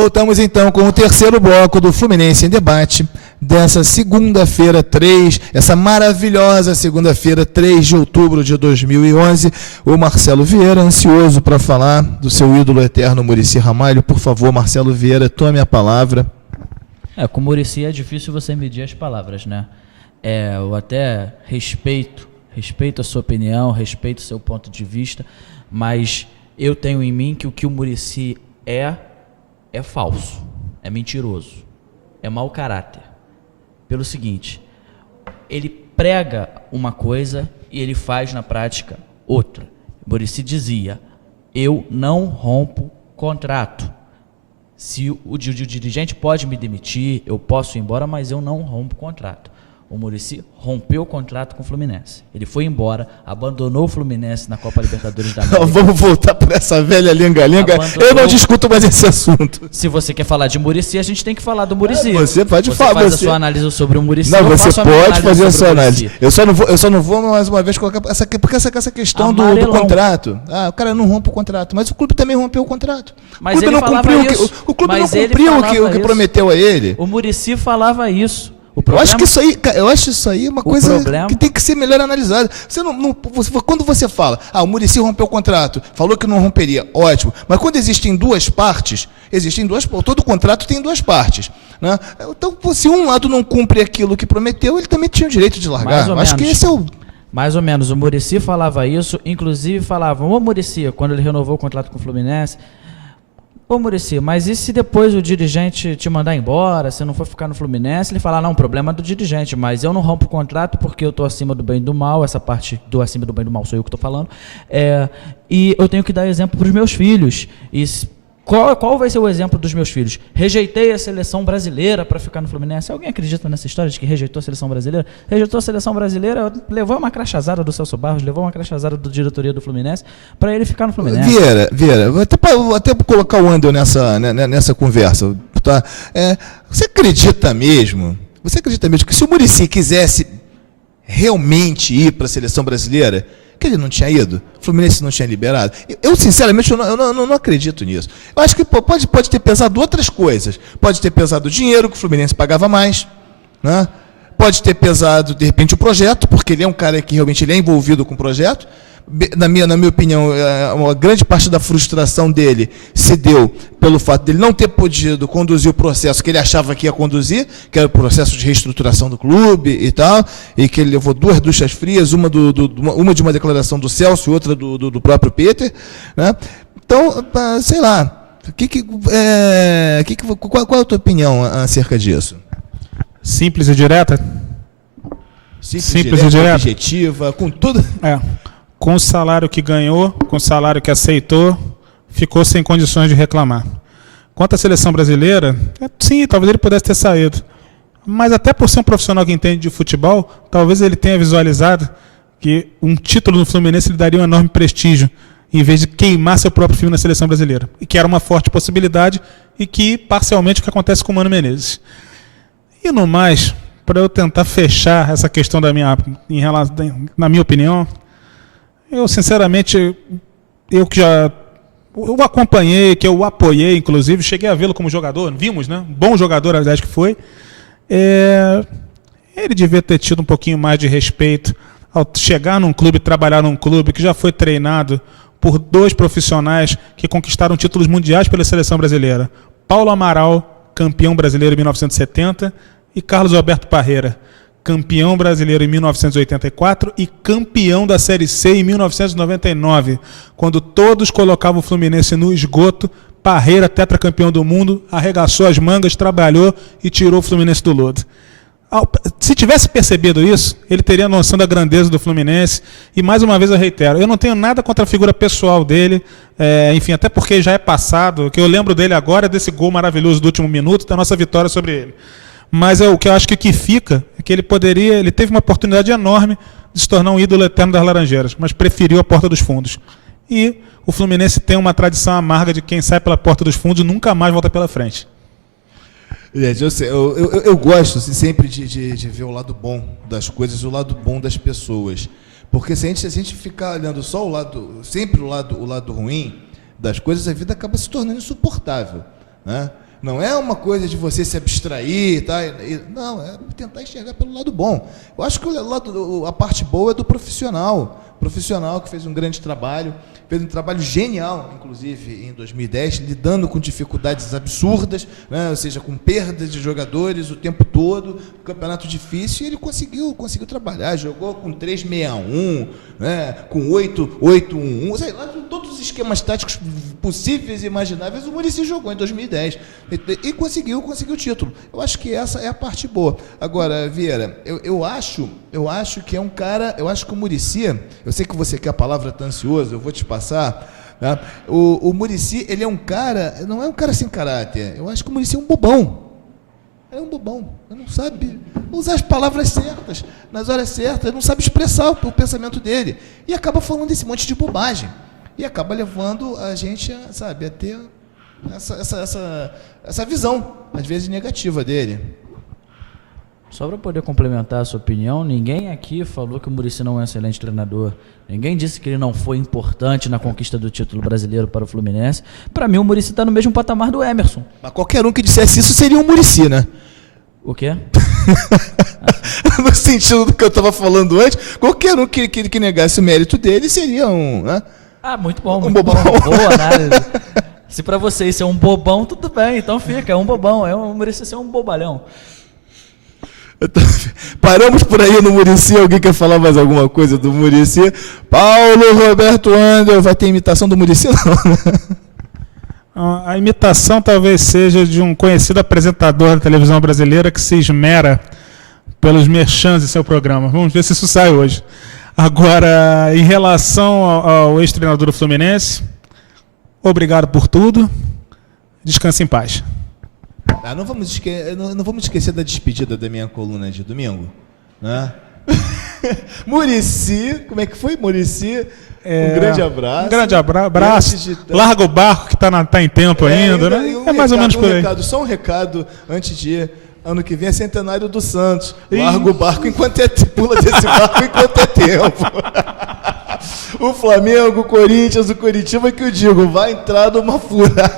Voltamos então com o terceiro bloco do Fluminense em Debate, dessa segunda-feira 3, essa maravilhosa segunda-feira 3 de outubro de 2011. O Marcelo Vieira, ansioso para falar do seu ídolo eterno Muricy Ramalho. Por favor, Marcelo Vieira, tome a palavra. Com o Muricy é difícil você medir as palavras, né? Eu até respeito a sua opinião, respeito o seu ponto de vista, mas eu tenho em mim que o Muricy é falso, é mentiroso, é mau caráter. Pelo seguinte, ele prega uma coisa e ele faz na prática outra. Muricy dizia: eu não rompo contrato. Se o dirigente pode me demitir, eu posso ir embora, mas eu não rompo contrato. O Muricy rompeu o contrato com o Fluminense. Ele foi embora, abandonou o Fluminense na Copa Libertadores da América. Vamos voltar para essa velha lenga-lenga. Eu não discuto mais esse assunto. Se você quer falar de Muricy, a gente tem que falar do Muricy. Você pode falar. Você faz a sua análise sobre o Muricy. Não, você pode fazer a sua análise. Eu só não vou mais uma vez colocar porque essa questão do contrato. O cara não rompe o contrato, mas o clube também rompeu o contrato. Mas o clube não cumpriu o que prometeu a ele. O Muricy falava isso. Eu acho isso aí uma coisa que tem que ser melhor analisada. Quando você fala, o Muricy rompeu o contrato, falou que não romperia, ótimo. Mas quando existem duas partes, todo contrato tem duas partes, né? Então, se um lado não cumpre aquilo que prometeu, ele também tinha o direito de largar. Acho que esse é o... Mais ou menos, o Muricy falava isso, inclusive falava: ô Muricy, quando ele renovou o contrato com o Fluminense, ô Muricy, mas e se depois o dirigente te mandar embora, se não for ficar no Fluminense? Ele fala: não, problema é do dirigente, mas eu não rompo o contrato porque eu estou acima do bem e do mal, essa parte do acima do bem e do mal sou eu que estou falando, e eu tenho que dar exemplo para os meus filhos. E qual vai ser o exemplo dos meus filhos? Rejeitei a seleção brasileira para ficar no Fluminense. Alguém acredita nessa história de que rejeitou a seleção brasileira? Rejeitou a seleção brasileira, levou uma crachazada do Celso Barros, levou uma crachazada da diretoria do Fluminense para ele ficar no Fluminense. Vieira, vou até colocar o Andel nessa conversa. Tá? Você acredita mesmo que se o Muricy quisesse realmente ir para a seleção brasileira, que ele não tinha ido, o Fluminense não tinha liberado? Eu sinceramente, eu não acredito nisso. Eu acho que pode ter pesado outras coisas. Pode ter pesado o dinheiro, que o Fluminense pagava mais, né? Pode ter pesado, de repente, o projeto, porque ele é um cara que realmente ele é envolvido com o projeto. Na minha opinião, uma grande parte da frustração dele se deu pelo fato de ele não ter podido conduzir o processo que ele achava que ia conduzir, que era o processo de reestruturação do clube e tal, e que ele levou duas duchas frias, uma de uma declaração do Celso e outra do próprio Peter, né? Então, sei lá, qual é a tua opinião acerca disso? Simples e direta? Simples e direta, objetiva, com tudo... Com o salário que ganhou, com o salário que aceitou, ficou sem condições de reclamar. Quanto à seleção brasileira, sim, talvez ele pudesse ter saído. Mas até por ser um profissional que entende de futebol, talvez ele tenha visualizado que um título no Fluminense lhe daria um enorme prestígio, em vez de queimar seu próprio filme na seleção brasileira. E que era uma forte possibilidade e que, parcialmente, o que acontece com o Mano Menezes. E no mais, para eu tentar fechar essa questão na minha opinião, eu, sinceramente, eu o acompanhei, que eu o apoiei, inclusive, cheguei a vê-lo como jogador, vimos, né? Um bom jogador, aliás, que foi. Ele devia ter tido um pouquinho mais de respeito ao chegar num clube, trabalhar num clube que já foi treinado por dois profissionais que conquistaram títulos mundiais pela seleção brasileira. Paulo Amaral, campeão brasileiro em 1970, e Carlos Alberto Parreira, campeão brasileiro em 1984 e campeão da Série C em 1999, quando todos colocavam o Fluminense no esgoto. Parreira, tetracampeão do mundo, arregaçou as mangas, trabalhou e tirou o Fluminense do lodo. Se tivesse percebido isso, ele teria noção da grandeza do Fluminense. E mais uma vez eu reitero, eu não tenho nada contra a figura pessoal dele, enfim, até porque já é passado. O que eu lembro dele agora é desse gol maravilhoso do último minuto, da nossa vitória sobre ele. Mas o que eu acho que o que fica é que ele teve uma oportunidade enorme de se tornar um ídolo eterno das Laranjeiras, mas preferiu a porta dos fundos. E o Fluminense tem uma tradição amarga de quem sai pela porta dos fundos nunca mais volta pela frente. Eu gosto sempre de ver o lado bom das coisas, o lado bom das pessoas. Porque se a gente ficar olhando só sempre o lado ruim das coisas, a vida acaba se tornando insuportável, né? Não é uma coisa de você se abstrair, tá? Não, é tentar enxergar pelo lado bom. Eu acho que a parte boa é do profissional que fez um grande trabalho, fez um trabalho genial, inclusive, em 2010, lidando com dificuldades absurdas, né? Ou seja, com perdas de jogadores o tempo todo, um campeonato difícil, e ele conseguiu trabalhar, jogou com 3-6-1, né? Com 8-8-1-1, sei lá, todos os esquemas táticos possíveis e imagináveis, o Muricy jogou em 2010, e conseguiu o título. Eu acho que essa é a parte boa. Agora, Vieira, eu acho que é um cara, eu acho que o Muricy, eu sei que você quer a palavra, tá ansioso, eu vou te passar, né? O Muricy, ele é um cara, não é um cara sem caráter, eu acho que o Muricy é um bobão. É um bobão, ele não sabe usar as palavras certas, nas horas certas, não sabe expressar o pensamento dele, e acaba falando esse monte de bobagem, e acaba levando a gente, a ter essa visão, às vezes, negativa dele. Só para poder complementar a sua opinião, ninguém aqui falou que o Muricy não é um excelente treinador. Ninguém disse que ele não foi importante na conquista do título brasileiro para o Fluminense. Para mim, o Muricy está no mesmo patamar do Emerson. Mas qualquer um que dissesse isso seria um Muricy, né? O quê? No sentido do que eu estava falando antes, qualquer um que negasse o mérito dele seria um... Né? Muito bom. Um bobão. Boa análise. Se para você isso é um bobão, tudo bem. Então fica, é um bobão. O Muricy ser um bobalhão. Paramos por aí no Muricy. Alguém quer falar mais alguma coisa do Muricy? Paulo Roberto Andel, vai ter imitação do Muricy? Não. A imitação talvez seja de um conhecido apresentador da televisão brasileira que se esmera pelos merchans de seu programa. Vamos ver se isso sai hoje. Agora, em relação ao ex-treinador do Fluminense, obrigado por tudo. Descanse em paz. Não vamos esquecer da despedida da minha coluna de domingo, né? Muricy, como é que foi, Muricy? Um grande abraço. Um grande abraço. Larga o barco que tá em tempo ainda, né? É mais ou menos por aí. Só um recado antes de ir. Ano que vem é centenário do Santos. Larga o barco enquanto pula desse barco enquanto é tempo. O Flamengo, o Corinthians, o Coritiba, que eu digo, vai entrar numa fura.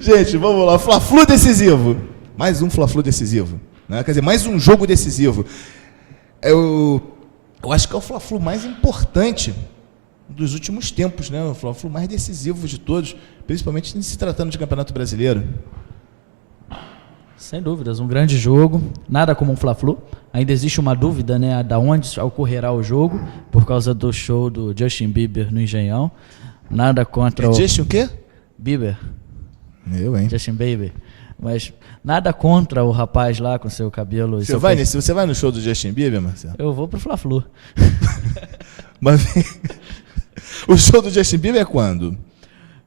Gente, vamos lá. Fla-Flu decisivo. Mais um Fla-Flu decisivo. Né? Quer dizer, mais um jogo decisivo. Eu acho que é o Fla-Flu mais importante dos últimos tempos, né? O Fla-Flu mais decisivo de todos, principalmente se tratando de Campeonato Brasileiro. Sem dúvidas, um grande jogo. Nada como um Fla-Flu. Ainda existe uma dúvida, né, da onde ocorrerá o jogo, por causa do show do Justin Bieber no Engenhão. Nada contra Justin o quê? Bieber. Hein? Justin Bieber. Mas nada contra o rapaz lá com seu cabelo. Você vai no show do Justin Bieber, Marcelo? Eu vou pro Fla-Flu. Mas o show do Justin Bieber é quando?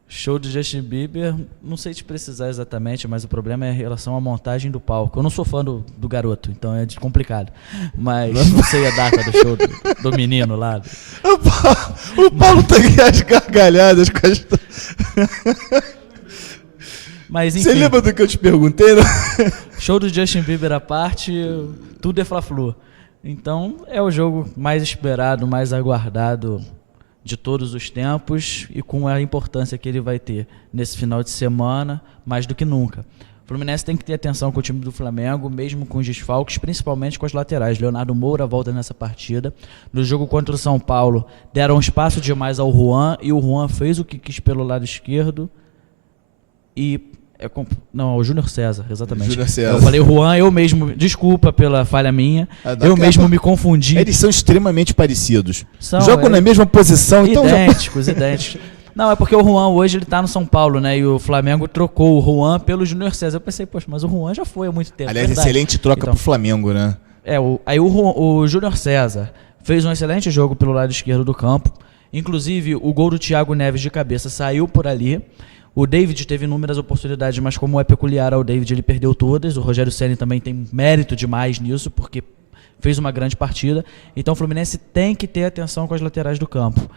Show do Justin Bieber, não sei te precisar exatamente, mas o problema é em relação à montagem do palco. Eu não sou fã do garoto, então é complicado. Mas não sei a data do show do menino lá. O Paulo tá aqui às gargalhadas com as... Mas, enfim, você lembra do que eu te perguntei? Não? Show do Justin Bieber à parte, tudo é Fla-Flu. Então é o jogo mais esperado, mais aguardado de todos os tempos e com a importância que ele vai ter nesse final de semana, mais do que nunca. O Fluminense tem que ter atenção com o time do Flamengo, mesmo com os desfalques, principalmente com as laterais. Leonardo Moura volta nessa partida. No jogo contra o São Paulo, deram espaço demais ao Juan, e o Juan fez o que quis pelo lado esquerdo. Não, o Júnior César, exatamente. Júnior César. Eu falei Juan, eu mesmo, desculpa pela falha minha, eu mesmo me confundi. Eles são extremamente parecidos. Jogam na mesma posição. Idênticos. Não, é porque o Juan hoje ele tá no São Paulo, né? E o Flamengo trocou o Juan pelo Júnior César. Eu pensei, poxa, mas o Juan já foi há muito tempo. Aliás, excelente troca pro Flamengo, né? Aí o Júnior César fez um excelente jogo pelo lado esquerdo do campo. Inclusive, o gol do Thiago Neves de cabeça saiu por ali. O David teve inúmeras oportunidades, mas como é peculiar ao David, ele perdeu todas. O Rogério Ceni também tem mérito demais nisso, porque fez uma grande partida. Então o Fluminense tem que ter atenção com as laterais do campo.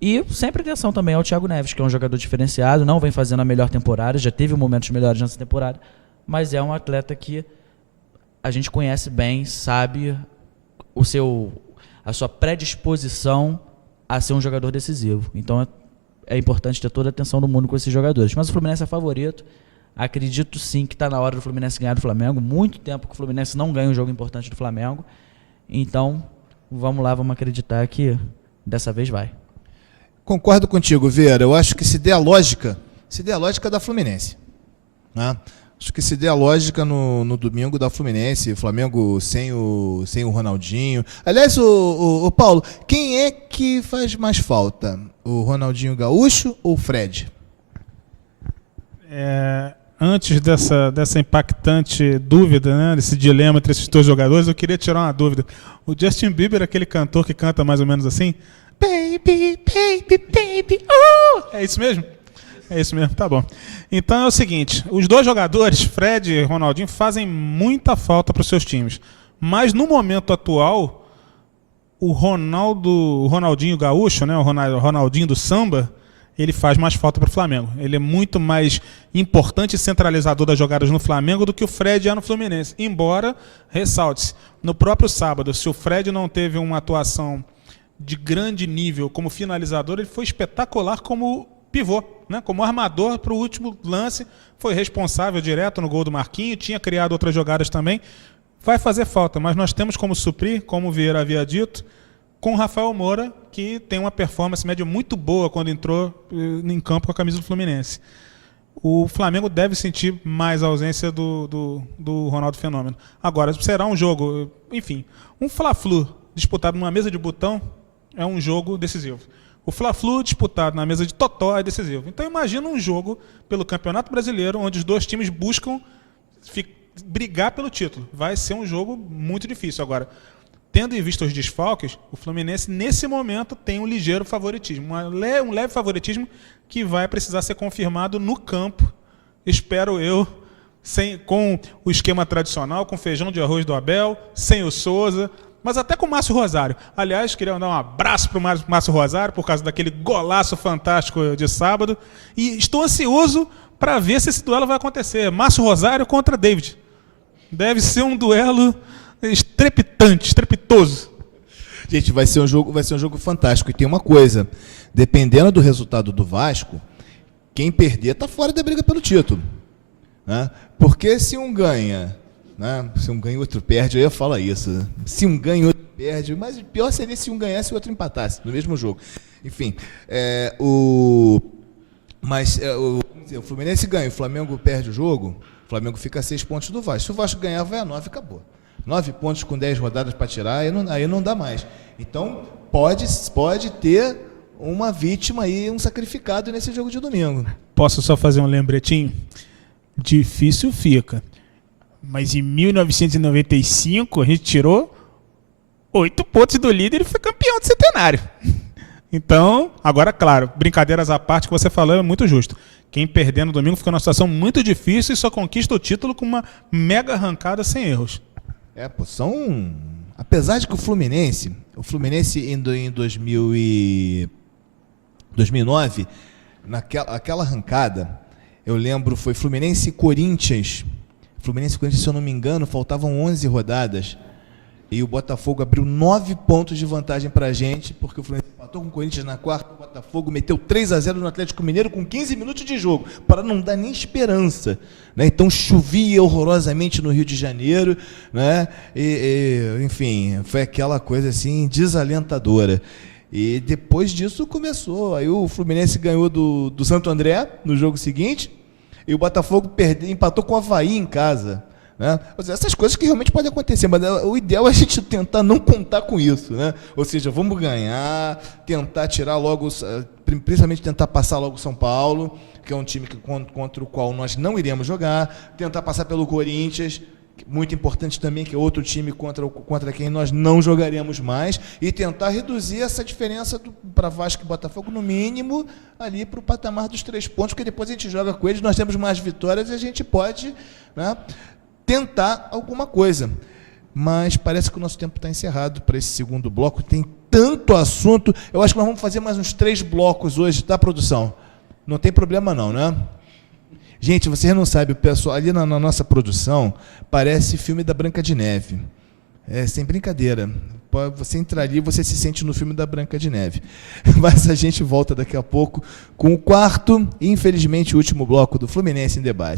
E sempre atenção também ao Thiago Neves, que é um jogador diferenciado, não vem fazendo a melhor temporada, já teve momentos melhores nessa temporada, mas é um atleta que a gente conhece bem, sabe a sua predisposição a ser um jogador decisivo. Então é importante ter toda a atenção do mundo com esses jogadores. Mas o Fluminense é favorito, Acredito sim que está na hora do Fluminense ganhar do Flamengo. Muito tempo que o Fluminense não ganha um jogo importante do Flamengo. Então, vamos lá, vamos acreditar que dessa vez vai. Concordo contigo, Vieira. Eu acho que se der a lógica da Fluminense. Né? Acho que se der a lógica no domingo da Fluminense, Flamengo sem o Ronaldinho. Aliás, o Paulo, quem é que faz mais falta? O Ronaldinho Gaúcho ou o Fred? Antes dessa impactante dúvida, né, desse dilema entre esses dois jogadores, eu queria tirar uma dúvida. O Justin Bieber, aquele cantor que canta mais ou menos assim, baby, baby, baby, oh! É isso mesmo? É isso mesmo, tá bom. Então é o seguinte, os dois jogadores, Fred e Ronaldinho, fazem muita falta para os seus times. Mas no momento atual, o Ronaldinho Gaúcho, né, o Ronaldinho do samba, ele faz mais falta para o Flamengo. Ele é muito mais importante e centralizador das jogadas no Flamengo do que o Fred é no Fluminense. Embora, ressalte-se, no próprio sábado, se o Fred não teve uma atuação de grande nível como finalizador, ele foi espetacular como pivô, né? Como armador para o último lance, foi responsável direto no gol do Marquinhos, tinha criado outras jogadas também. Vai fazer falta, mas nós temos como suprir, como o Vieira havia dito, com o Rafael Moura, que tem uma performance média muito boa quando entrou em campo com a camisa do Fluminense. O Flamengo deve sentir mais a ausência do Ronaldo Fenômeno. Agora, será um jogo, enfim, um Fla-Flu disputado numa mesa de botão é um jogo decisivo. O Fla-Flu disputado na mesa de totó é decisivo. Então imagina um jogo pelo Campeonato Brasileiro, onde os dois times buscam brigar pelo título. Vai ser um jogo muito difícil. Agora, tendo em vista os desfalques, o Fluminense, nesse momento, tem um ligeiro favoritismo. Um leve favoritismo que vai precisar ser confirmado no campo, espero eu, com o esquema tradicional, com feijão de arroz do Abel, sem o Souza, mas até com o Márcio Rosário. Aliás, queria mandar um abraço para o Márcio Rosário, por causa daquele golaço fantástico de sábado. E estou ansioso para ver se esse duelo vai acontecer. Márcio Rosário contra David. Deve ser um duelo estrepitante, estrepitoso. Gente, vai ser um jogo fantástico. E tem uma coisa, dependendo do resultado do Vasco, quem perder está fora da briga pelo título. Né? Porque se um ganha... Né? Se um ganha e outro perde, eu ia falar isso. Se um ganha e outro perde, mas o pior seria se um ganhasse e o outro empatasse no mesmo jogo. Enfim, o Fluminense ganha, o Flamengo perde o jogo, o Flamengo fica a 6 pontos do Vasco. Se o Vasco ganhar, vai a 9 e acabou. 9 pontos com 10 rodadas para tirar, aí não dá mais. Então, pode ter uma vítima aí, um sacrificado nesse jogo de domingo. Posso só fazer um lembretinho? Difícil fica. Mas em 1995 a gente tirou 8 pontos do líder e foi campeão do centenário. Então, agora, claro, brincadeiras à parte que você falou é muito justo. Quem perder no domingo fica numa situação muito difícil e só conquista o título com uma mega arrancada sem erros. Apesar de que o Fluminense indo em 2009, aquela arrancada, eu lembro, foi Fluminense e Corinthians. Fluminense e Corinthians, se eu não me engano, faltavam 11 rodadas e o Botafogo abriu 9 pontos de vantagem para a gente, porque o Fluminense empatou com o Corinthians na quarta, o Botafogo meteu 3-0 no Atlético Mineiro com 15 minutos de jogo, para não dar nem esperança. Né? Então chovia horrorosamente no Rio de Janeiro, né? Enfim, foi aquela coisa assim desalentadora. E depois disso começou, aí o Fluminense ganhou do Santo André no jogo seguinte, e o Botafogo empatou com o Avaí em casa. Né? Ou seja, essas coisas que realmente podem acontecer, mas o ideal é a gente tentar não contar com isso. Né? Ou seja, vamos ganhar, tentar tirar logo, principalmente tentar passar logo o São Paulo, que é um time contra o qual nós não iremos jogar, tentar passar pelo Corinthians, muito importante também, que é outro time contra quem nós não jogaremos mais, e tentar reduzir essa diferença para Vasco e Botafogo, no mínimo, ali para o patamar dos 3 pontos, porque depois a gente joga com eles, nós temos mais vitórias e a gente pode, né, tentar alguma coisa. Mas parece que o nosso tempo está encerrado para esse segundo bloco, tem tanto assunto, eu acho que nós vamos fazer mais uns 3 blocos hoje, tá, produção? Não tem problema não, né? Gente, vocês não sabem, o pessoal ali na nossa produção parece filme da Branca de Neve. É sem brincadeira. Você entrar ali, você se sente no filme da Branca de Neve. Mas a gente volta daqui a pouco com o quarto e, infelizmente, o último bloco do Fluminense em Debate.